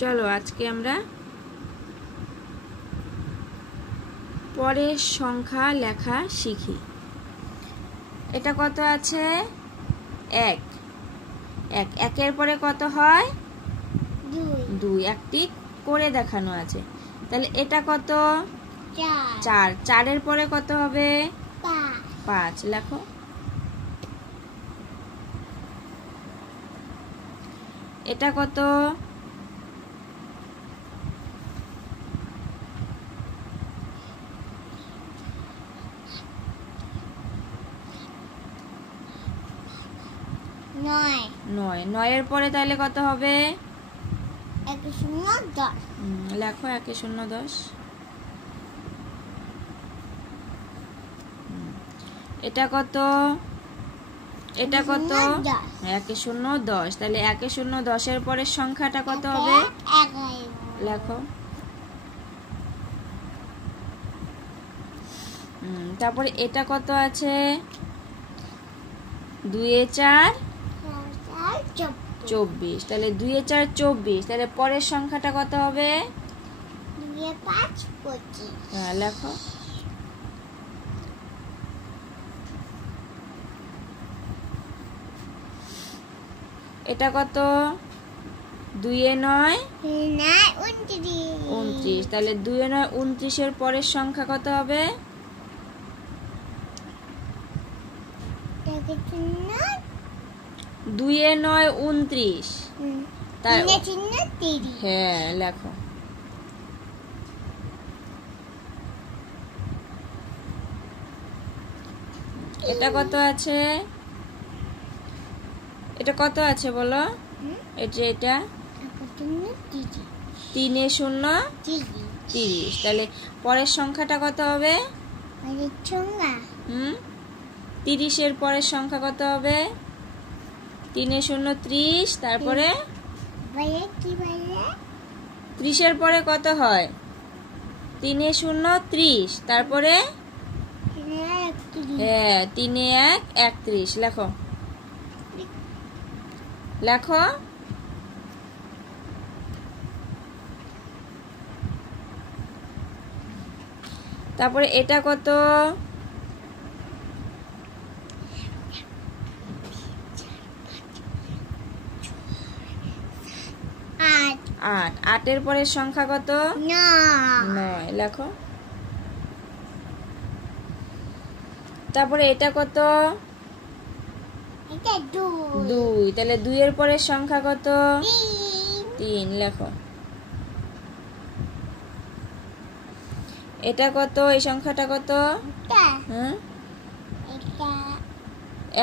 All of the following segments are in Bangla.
চলো আজকে আমরা পরের সংখ্যা লেখা শিখি। এটা কত আছে? 1। একের পরে কত হয়? 2। একটি করে দেখানো আছে। তাহলে এটা কত? 4। 4-এর পরে কত হবে? 5। লেখো। এটা কত? 9। 9-এর পরে তাহলে কত হবে? 1 0 10। লেখো 1 0 10। এটা কত? এটা কত? 1 0 10। তাহলে 1 0 10-এর পরের সংখ্যাটা কত হবে? 11। লেখো। তারপরে এটা কত আছে? 2 এ 4 24। তাহলে 2 এ 4 24। তাহলে পরের সংখ্যাটা কত হবে? 2 এ 5 25। হ্যাঁ, লেখো। এটা কত? 2 এ 9 29। তাহলে 2 এ 9 29-এর পরের সংখ্যা কত হবে? 2 এ 9 29। হ্যাঁ, লেখো। এটা কত আছে? এটা কত আছে বলো? এটা 3 এ 0 30। তাহলে পরের সংখ্যাটা কত হবে? 30-এর পরের সংখ্যা কত হবে? 3 এ 0 30। তারপরে 30-এর পরে কত হয়? 3 এ 0 30। তারপরে হ্যাঁ 3 এ 1 31। লেখো। লেখো। তারপরে এটা কত? 8। 8-এর পরের সংখ্যা কত? 9। লেখো। তারপরে এটা কত? 2। তাহলে 2-এর পরের সংখ্যা কত? 3। লেখো। এটা কত? এই সংখ্যাটা কত?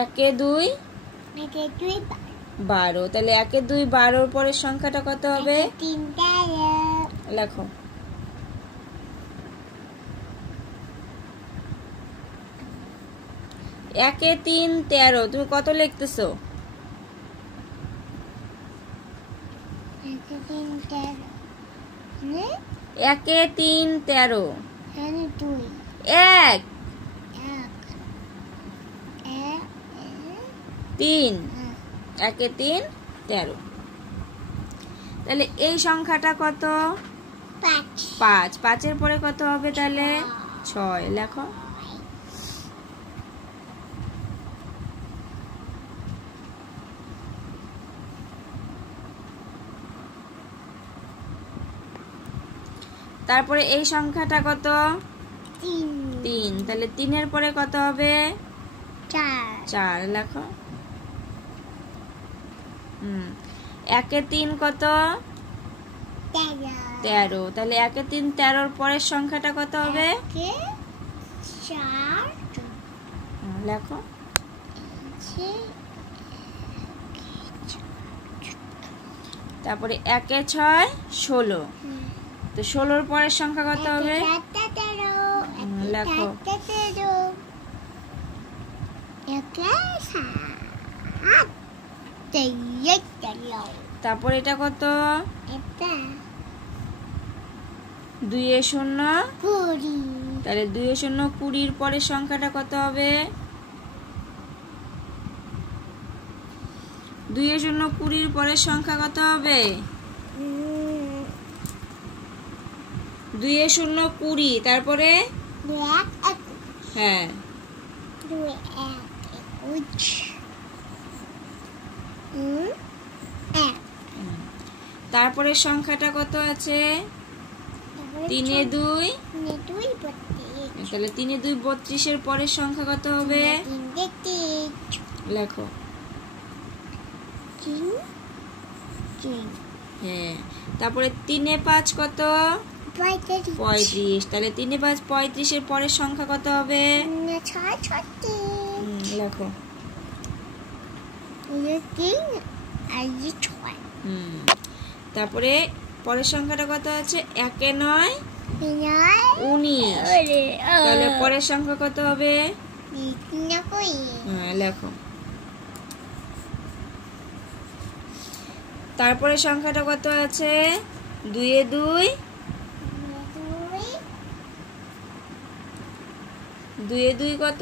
1 এ 2 12। তাহলে 1 এ 2 12-এর পরের সংখ্যাটা কত হবে? লেখো। একে 3 13। তুমি কত লিখতেছো? 1 এ 3 13। 1 3। 1 এ 3 13। তাহলে এই সংখ্যাটা কত? 5। 5-এর পরে কত হবে তাহলে? 6। লেখো। তারপরে এই সংখ্যাটা কত? 3। তাহলে 3-এর পরে কত হবে? 4। লেখো। 1 এ 3 কত? 13। তাহলে 1 এ 3 13-এর পরের সংখ্যাটা কত হবে? 4। লেখো। তারপরে 1 এ 6 16। তো 16-এর পরের সংখ্যা কত হবে? লেখো। তারপর এটা কত? 2 এ 0 20। তাহলে 2 এ 0 20-এর পরের সংখ্যাটা কত হবে? 2 এ 0 20-এর পরের সংখ্যা কত হবে? 2 এ 0 20, তারপরে 2 1 21, হ্যাঁ 2 1 21, 1, তারপরে সংখ্যাটা কত আছে? 3 এ 2, 2 32, তাহলে 3 এ 2 32 এর পরের সংখ্যা কত হবে? 3 3, লেখো। 3 3, হ্যাঁ, তারপরে 3 এ 5 কত? 35, তাহলে 3 এ 5 35 এর পরের সংখ্যা কত হবে? 6 36, লেখো। 3 আর 6, তারপরে পরের সংখ্যাটা কত আছে? 1 এ 9 19, 19, তাহলে পরের সংখ্যা কত হবে? 99, হ্যাঁ, লেখো। তারপরে সংখ্যাটা কত আছে? 2 এ 2, 2 এ 2 কত?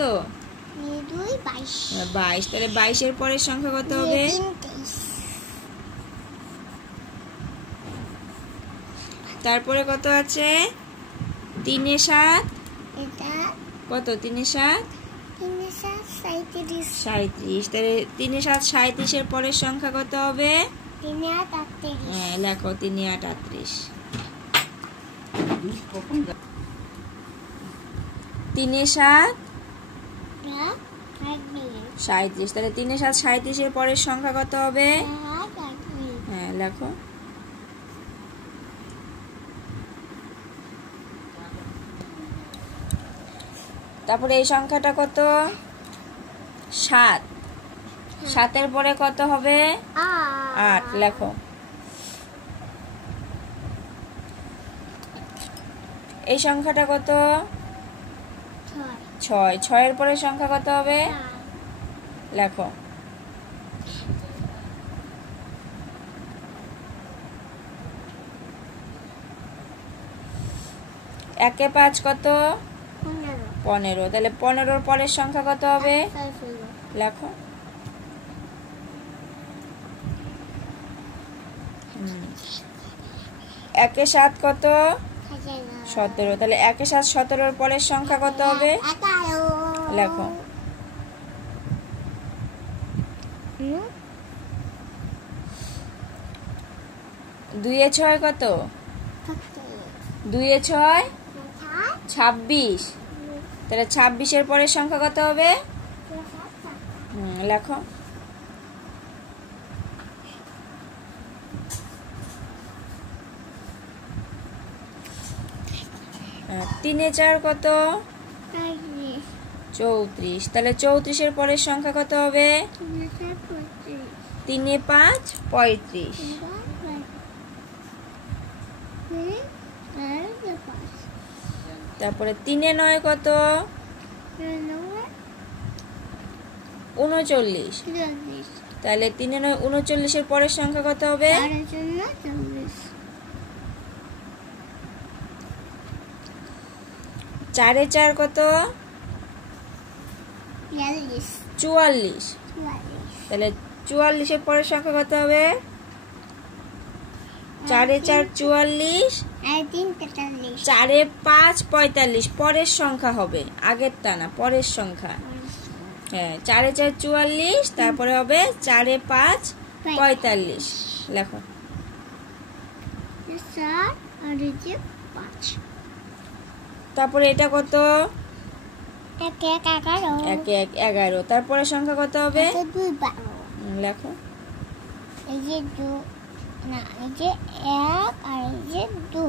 2 22, 22, তাহলে 22 এর পরের সংখ্যা কত হবে? 23, তারপরে কত আছে? 3 এ 7 এটা কত? 3 এ 7 3 7 37, 37, তাহলে 3 এ 7 37 এর পরের সংখ্যা কত হবে? 3 8 38, হ্যাঁ, লেখো। 3 এ 8 38, 3 এ 7 37, তাহলে 3 এ 7 37 এর পরের সংখ্যা কত হবে? হ্যাঁ, লেখো। তারপরে এই সংখ্যাটা কত? 7, 7 এর পরে কত হবে? 8, লেখো। এই সংখ্যাটা কত? 6, 6 এর পরে সংখ্যা কত হবে? লেখো। একে 5 কত? 15, তাহলে 15 পরের সংখ্যা কত হবে? লেখো। একে 7 কত? 17, তাহলে একে 7 17 পরের সংখ্যা কত হবে? লেখো। 2 এ 6 কত? 2 এ 6 26, তাহলে 26 এর পরের সংখ্যা কত হবে? লেখো। তিন এ 4 কত? 34, তাহলে 34 এর পরের সংখ্যা কত হবে? 3 এ 5 35, তারপরে 3 এ 9 কত? 39, তাহলে 3 এ 9 39 এর পরের সংখ্যা কত হবে? 4 এ 4 কত? 44, তাহলে 44 এর পরের সংখ্যা কত হবে? 4 এ 4 44, 4 এ 5 45, পরের সংখ্যা হবে, আগেরটা না, পরের সংখ্যা। হ্যাঁ, 4 এ 4 44, তারপরে হবে 4 এ 5 45, লেখো। তারপরে এটা কত? 1 11, 1 1 11, তারপরে সংখ্যা কত হবে? 2 12, লেখো। এই যে 2 না, এই যে 1 আর এই যে 2,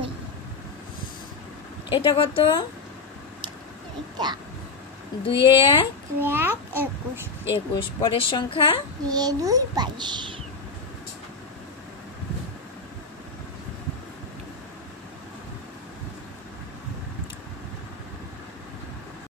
এটা কত? এটা 2 এ 1 21, 21, পরের সংখ্যা 2 22,